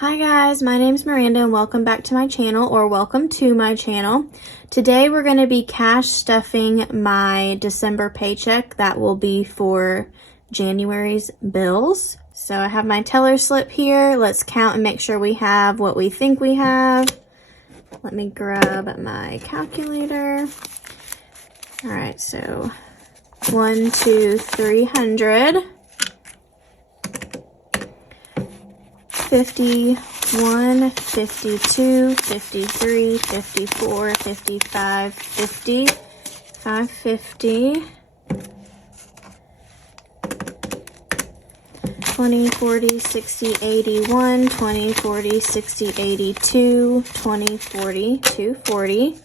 Hi guys, my name's Miranda and welcome back to my channel, or welcome to my channel. Today we're going to be cash stuffing my December paycheck that will be for January's bills. So I have my teller slip here. Let's count and make sure we have what we think we have. Let me grab my calculator. All right, so 1, 2, 300. 51, 52, 53, 54, 55, 50, 550, 20, 40, 60, 81, 20, 40, 60, 82, 20, 40, 240,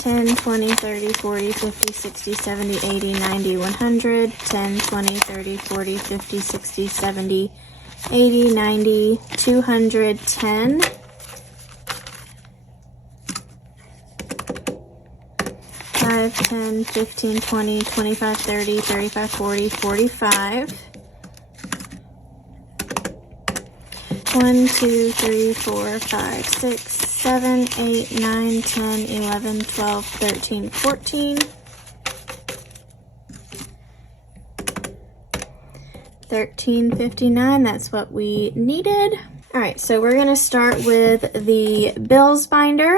10, 20, 30, 40, 50, 60, 70, 80, 90, 100, 10, 20, 30, 40, 50, 60, 70, 80, 90, 210, 5, 10, 15, 20, 25, 30, 35, 40, 45, 1, 2, 3, 4, 5, 6, 7, 8, 9, 10, 11, 12, 13, 14, 13.59, that's what we needed. All right, so we're gonna start with the bills binder.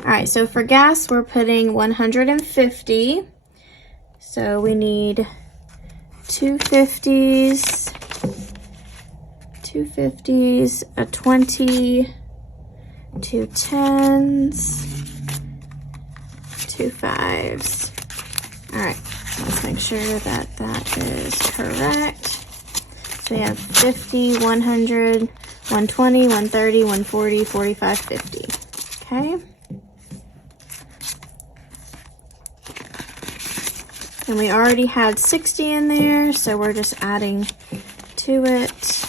All right, so for gas, we're putting 150. So we need 250s, a 20, 2 10s, 2 5s. All right, let's make sure that that is correct. So we have 50, 100, 120, 130, 140, 45, 50. Okay. And we already had 60 in there, so we're just adding to it.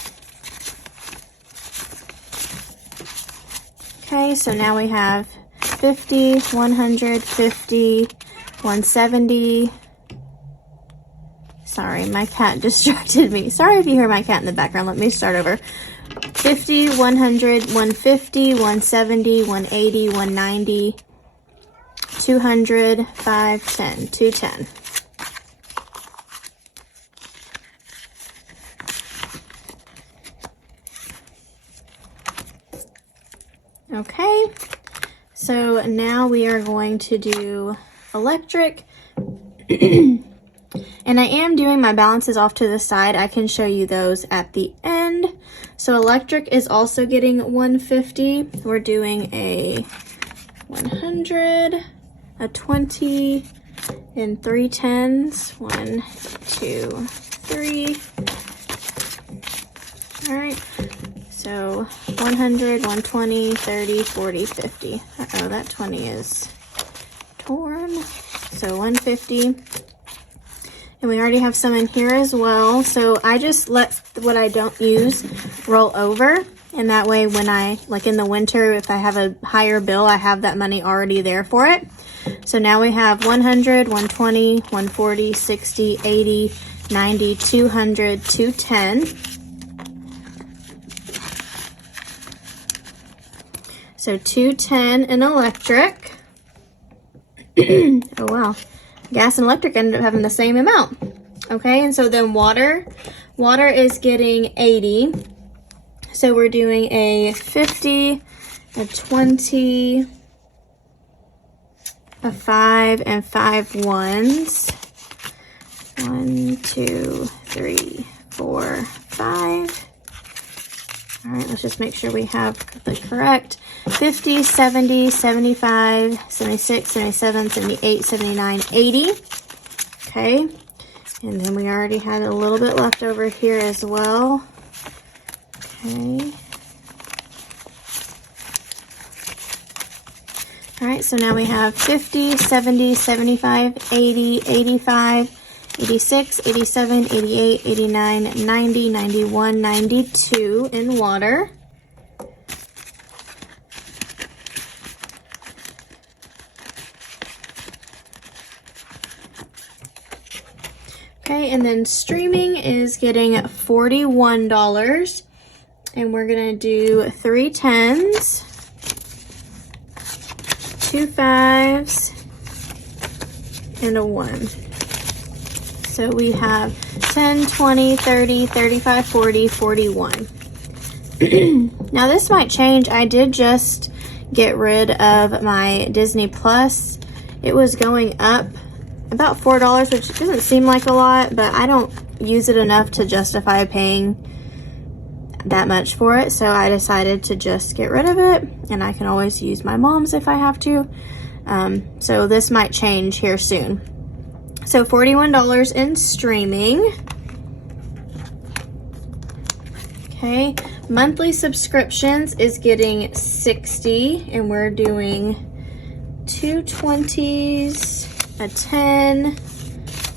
Okay, so now we have 50, 150, 170. Sorry, my cat distracted me. Sorry if you hear my cat in the background. Let me start over. 50, 100, 150, 170, 180, 190, 200, 510, 210. Okay, so now we are going to do electric. And I am doing my balances off to the side. I can show you those at the end. So electric is also getting 150. We're doing a 100, a 20, and 3 10s. 1, 2, 3. All right. So 100, 120, 30, 40, 50. Uh-oh, that 20 is torn. So 150. And we already have some in here as well. So I just let what I don't use roll over. And that way when I, like in the winter, if I have a higher bill, I have that money already there for it. So now we have 100, 120, 140, 60, 80, 90, 200, 210. So 210 in electric. Oh wow. Gas and electric ended up having the same amount. Okay, and so then water is getting 80. So we're doing a 50, a 20, a 5, and 5 1s. 1, 2, 3, 4, 5. All right, let's just make sure we have the correct 50, 70, 75, 76, 77, 78, 79, 80. Okay, and then we already had a little bit left over here as well. Okay. All right, so now we have 50, 70, 75, 80, 85, 86, 87, 88, 89, 90, 91, 92 in water. Okay, and then streaming is getting $41. And we're gonna do 3 10s, 2 5s, and a 1. So we have 10, 20, 30, 35, 40, 41. Now this might change. I did just get rid of my Disney Plus. It was going up about $4, which doesn't seem like a lot, but I don't use it enough to justify paying that much for it. So I decided to just get rid of it, and I can always use my mom's if I have to. So this might change here soon. So $41 in streaming. Okay, monthly subscriptions is getting $60, and we're doing 2 20s, a 10,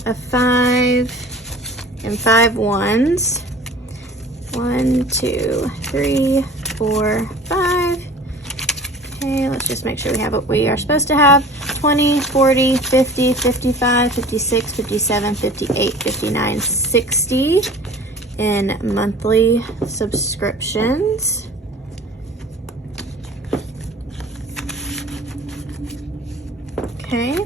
a 5, and 5 1s. 1, 2, 3, 4, 5. Okay, let's just make sure we have what we are supposed to have. 20, 40, 50, 55, 56, 57, 58, 59, 60 in monthly subscriptions. Okay.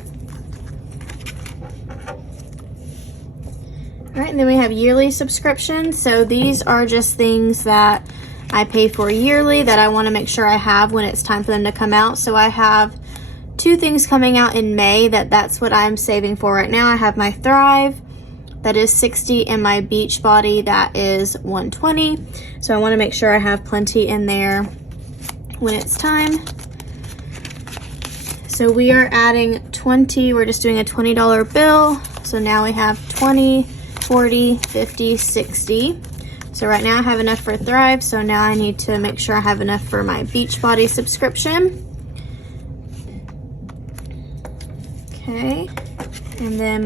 All right, and then we have yearly subscriptions. So these are just things that I pay for yearly that I want to make sure I have when it's time for them to come out. So I have 2 things coming out in May that's what I'm saving for right now. I have my Thrive, that is $60, and my Beachbody, that is $120. So I want to make sure I have plenty in there when it's time. So we are adding 20, we're just doing a $20 bill. So now we have 20, 40, 50, 60. So right now I have enough for Thrive, so now I need to make sure I have enough for my Beachbody subscription. Okay, and then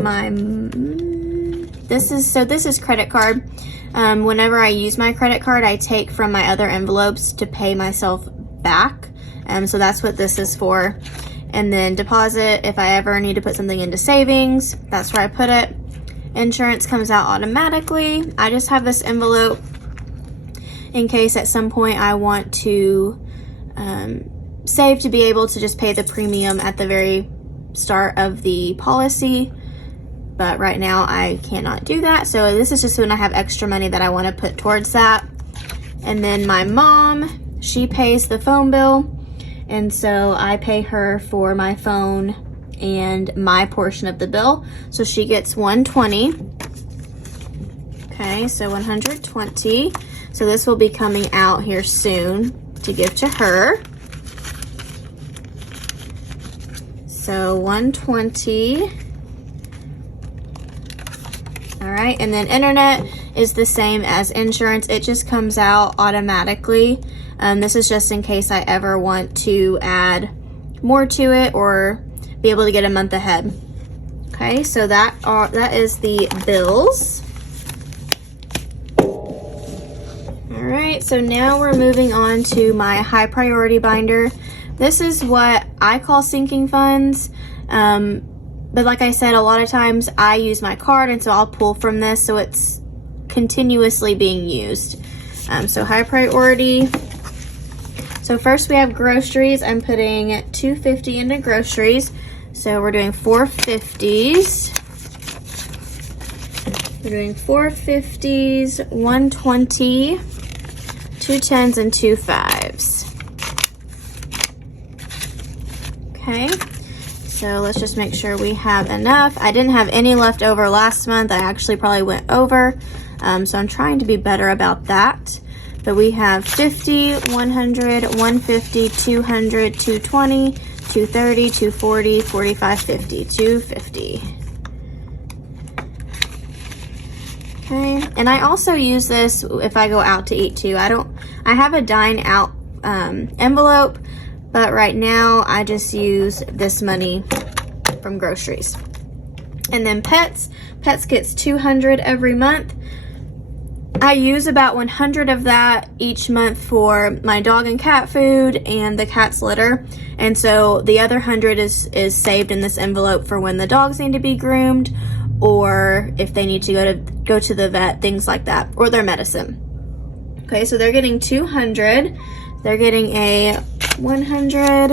this is credit card. Whenever I use my credit card, I take from my other envelopes to pay myself back. So that's what this is for. And then deposit, if I ever need to put something into savings, that's where I put it. Insurance comes out automatically. I just have this envelope in case at some point I want to save to be able to just pay the premium at the very start of the policy. But right now I cannot do that. So this is just when I have extra money that I want to put towards that. And then my mom, she pays the phone bill. And so I pay her for my phone and my portion of the bill. So she gets $120. Okay, so $120. So this will be coming out here soon to give to her. So $120. All right, and then internet is the same as insurance. It just comes out automatically. This is just in case I ever want to add more to it or be able to get a month ahead. Okay, so that is the bills. All right, so now we're moving on to my high priority binder. This is what I call sinking funds. But like I said, a lot of times I use my card, and so I'll pull from this, so it's continuously being used. So high priority. So first we have groceries. I'm putting $2.50 into groceries. So we're doing 4 50s. We're doing 4 50s, 120, 2 10s, and 2 5s. Okay. So let's just make sure we have enough. I didn't have any left over last month. I actually probably went over. So I'm trying to be better about that. But we have 50, 100, 150, 200, 220, 230, 240, 45, 50, 250. Okay, and I also use this if I go out to eat too. I have a dine out envelope, but right now I just use this money from groceries. And then pets gets $200 every month. I use about 100 of that each month for my dog and cat food and the cat's litter. And so the other 100 is saved in this envelope for when the dogs need to be groomed, or if they need to go to the vet, things like that, or their medicine. Okay, so they're getting 200. They're getting a 100,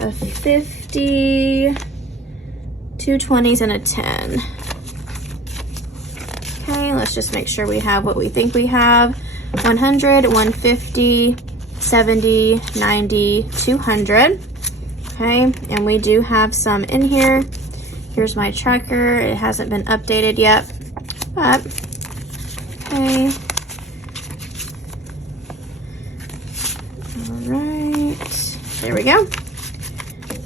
a 50, 2 20s, and a 10. Okay, let's just make sure we have what we think we have. 100, 150, 70, 90, 200. Okay, and we do have some in here. Here's my tracker. It hasn't been updated yet, but okay. All right, there we go.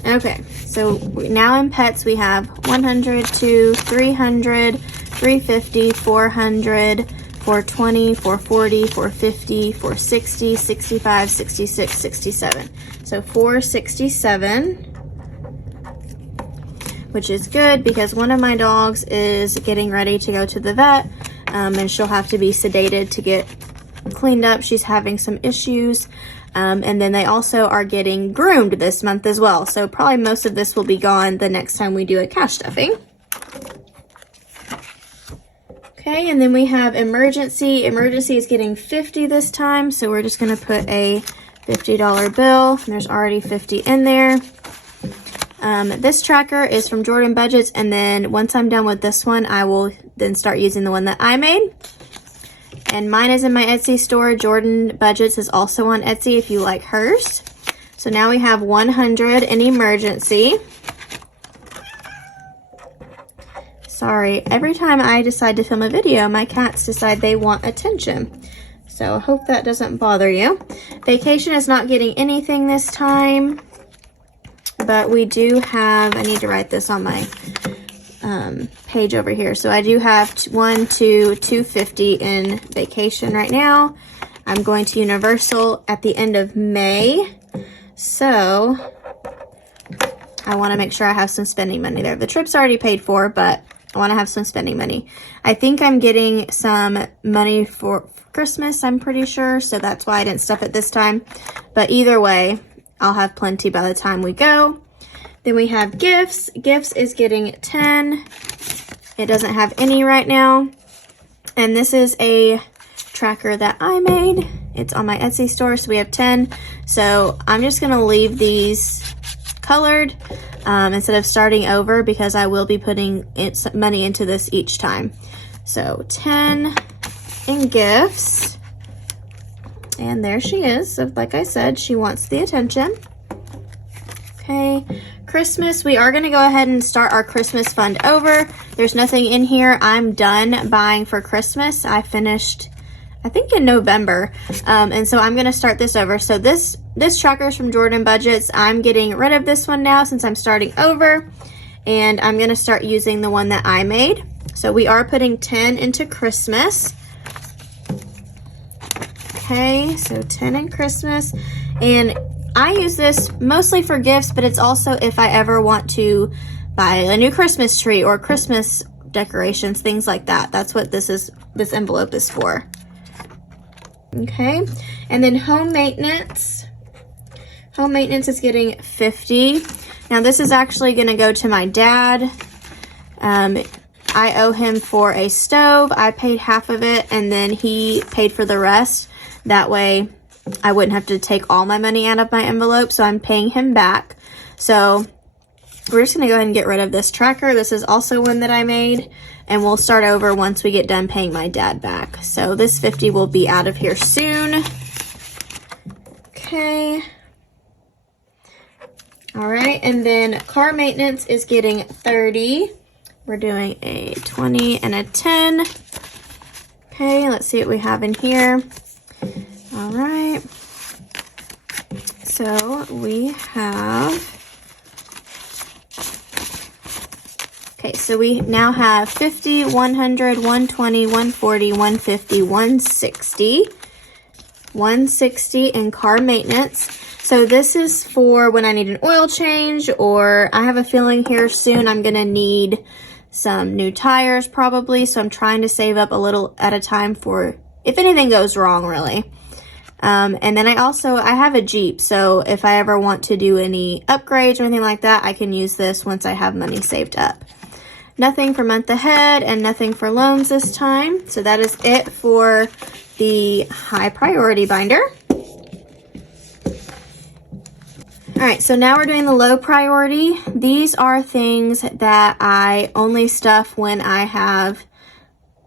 Okay, so now in pets we have 100, 200, 300, 350, 400, 420, 440, 450, 460, 65, 66, 67. So 467, which is good because one of my dogs is getting ready to go to the vet, and she'll have to be sedated to get cleaned up. She's having some issues. And then they also are getting groomed this month as well. So probably most of this will be gone the next time we do a cash stuffing. Okay, and then we have emergency. Emergency is getting 50 this time, so we're just gonna put a $50 bill. There's already 50 in there. This tracker is from Jordan Budgets, and then once I'm done with this one, I will then start using the one that I made. And mine is in my Etsy store. Jordan Budgets is also on Etsy if you like hers. So now we have 100 in emergency. Sorry, every time I decide to film a video, my cats decide they want attention. So I hope that doesn't bother you. Vacation is not getting anything this time, but we do have, I need to write this on my page over here. So I do have 250 in vacation right now. I'm going to Universal at the end of May. So I want to make sure I have some spending money there. The trip's already paid for, but I want to have some spending money. I think I'm getting some money for Christmas, I'm pretty sure. So that's why I didn't stuff it this time. But either way, I'll have plenty by the time we go. Then we have gifts. Gifts is getting 10. It doesn't have any right now. And this is a tracker that I made. It's on my Etsy store, so we have 10. So I'm just gonna leave these colored instead of starting over because I will be putting money into this each time. So 10 in gifts. And there she is. So like I said, she wants the attention. Okay, Christmas, we are gonna go ahead and start our Christmas fund over. There's nothing in here. I'm done buying for Christmas. I finished, I think in November. And so I'm gonna start this over. So this tracker is from Jordan Budgets. I'm getting rid of this one now since I'm starting over. And I'm gonna start using the one that I made. So we are putting 10 into Christmas. Okay, so 10 in Christmas. And I use this mostly for gifts, but it's also if I ever want to buy a new Christmas tree or Christmas decorations, things like that. That's what this envelope is for. Okay, and then home maintenance. Home maintenance is getting 50. Now this is actually gonna go to my dad. I owe him for a stove. I paid half of it and then he paid for the rest. That way I wouldn't have to take all my money out of my envelope, so I'm paying him back. So we're just gonna go ahead and get rid of this tracker. This is also one that I made, and we'll start over once we get done paying my dad back. So this 50 will be out of here soon. Okay. All right, and then car maintenance is getting 30. We're doing a 20 and a 10. Okay, let's see what we have in here. All right, so we have, okay, so we now have 50, 100, 120, 140, 150, 160, 160 in car maintenance. So this is for when I need an oil change, or I have a feeling here soon I'm gonna need some new tires probably. So I'm trying to save up a little at a time for if anything goes wrong, really. And then I have a Jeep, so if I ever want to do any upgrades or anything like that, I can use this once I have money saved up. nothing for month ahead and nothing for loans this time. So that is it for the high priority binder. All right, so now we're doing the low priority. These are things that I only stuff when I have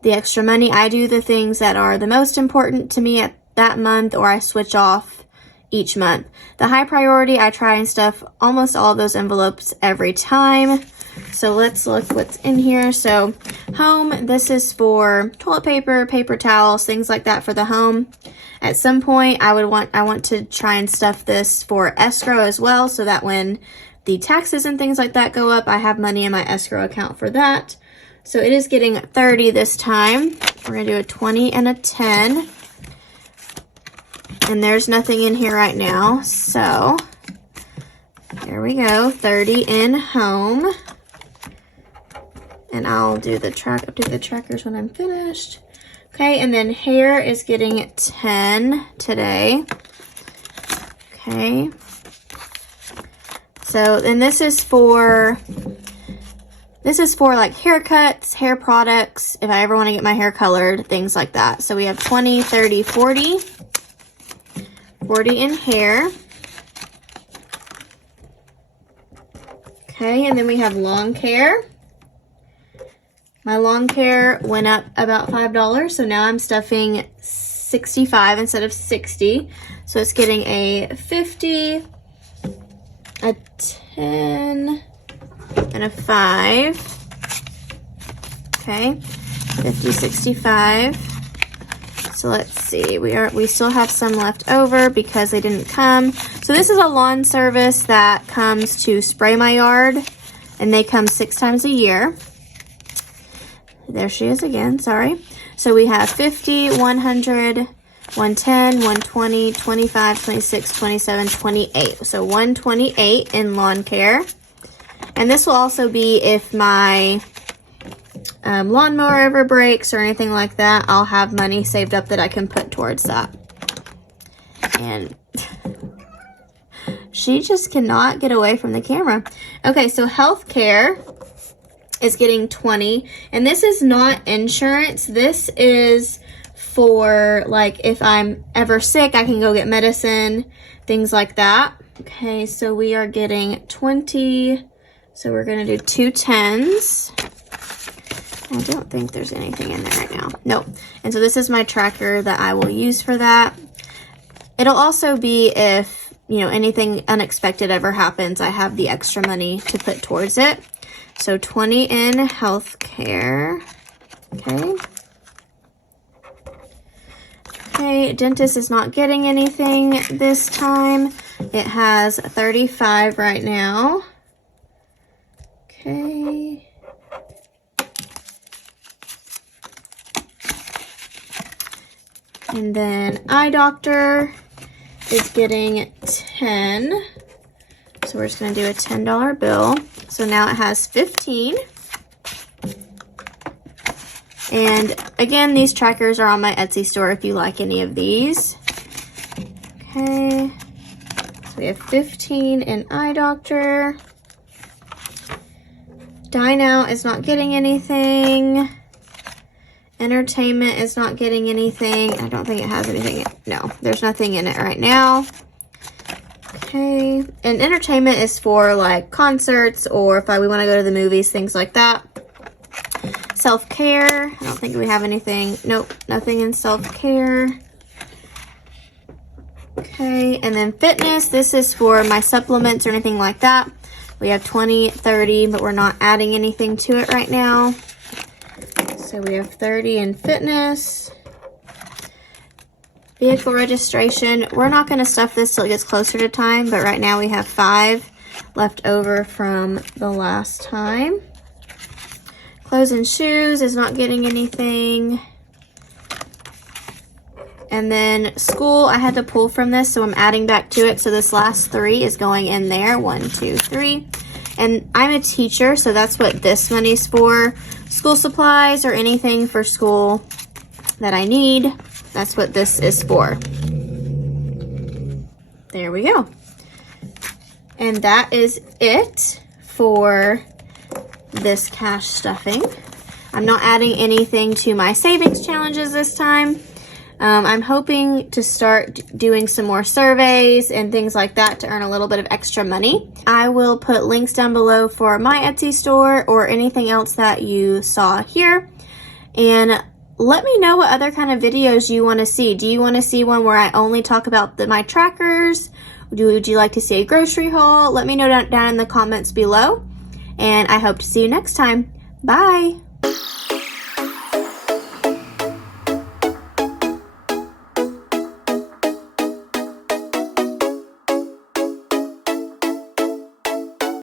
the extra money. I do the things that are the most important to me at that month, or I switch off each month. The high priority, I try and stuff almost all of those envelopes every time. So let's look what's in here. So home, this is for toilet paper, paper towels, things like that for the home. At some point, I want to try and stuff this for escrow as well, so that when the taxes and things like that go up, I have money in my escrow account for that. So it is getting 30 this time. We're gonna do a 20 and a 10. And there's nothing in here right now. So there we go, 30 in home. And I'll do the update the trackers when I'm finished. Okay, and then hair is getting 10 today. Okay. So then this is for like haircuts, hair products, if I ever want to get my hair colored, things like that. So we have 20, 30, 40. 40 in hair. Okay, and then we have lawn care. My lawn care went up about $5, so now I'm stuffing 65 instead of 60. So it's getting a 50, a 10, and a 5. Okay, 50, 65. So let's see, we still have some left over because they didn't come. So this is a lawn service that comes to spray my yard, and they come 6 times a year. There she is again, sorry. So we have 50, 100, 110, 120, 25, 26, 27, 28. So 128 in lawn care. And this will also be if my lawnmower ever breaks or anything like that, I'll have money saved up that I can put towards that. And she just cannot get away from the camera. Okay, so healthcare is getting 20, and this is not insurance. This is for like if I'm ever sick, I can go get medicine, things like that. Okay, so we are getting 20. So we're gonna do 2 10s. I don't think there's anything in there right now. Nope. And so this is my tracker that I will use for that. It'll also be if, you know, anything unexpected ever happens, I have the extra money to put towards it. So 20 in healthcare. Okay. Okay, dentist is not getting anything this time. It has 35 right now. Okay. And then eye doctor is getting 10. So we're just going to do a $10 bill. So now it has 15. And again, these trackers are on my Etsy store if you like any of these. Okay. So we have 15 in eye doctor. Dine out is not getting anything. Entertainment is not getting anything. I don't think it has anything. No, there's nothing in it right now. Okay, and entertainment is for like concerts or if we want to go to the movies, things like that. Self-care, I don't think we have anything. Nope, nothing in self-care. Okay, and then fitness, this is for my supplements or anything like that. We have 20, 30, but we're not adding anything to it right now. So we have 30 in fitness. Vehicle registration. We're not going to stuff this till it gets closer to time, but right now we have 5 left over from the last time. Clothes and shoes is not getting anything. And then school, I had to pull from this, so I'm adding back to it. So this last 3 is going in there. 1, 2, 3. And I'm a teacher, so that's what this money's for. School supplies or anything for school that I need. That's what this is for. There we go. And that is it for this cash stuffing. I'm not adding anything to my savings challenges this time. I'm hoping to start doing some more surveys and things like that to earn a little bit of extra money. I will put links down below for my Etsy store or anything else that you saw here. And let me know what other kind of videos you want to see. Do you want to see one where I only talk about my trackers? Would you like to see a grocery haul? Let me know down in the comments below. And I hope to see you next time. Bye!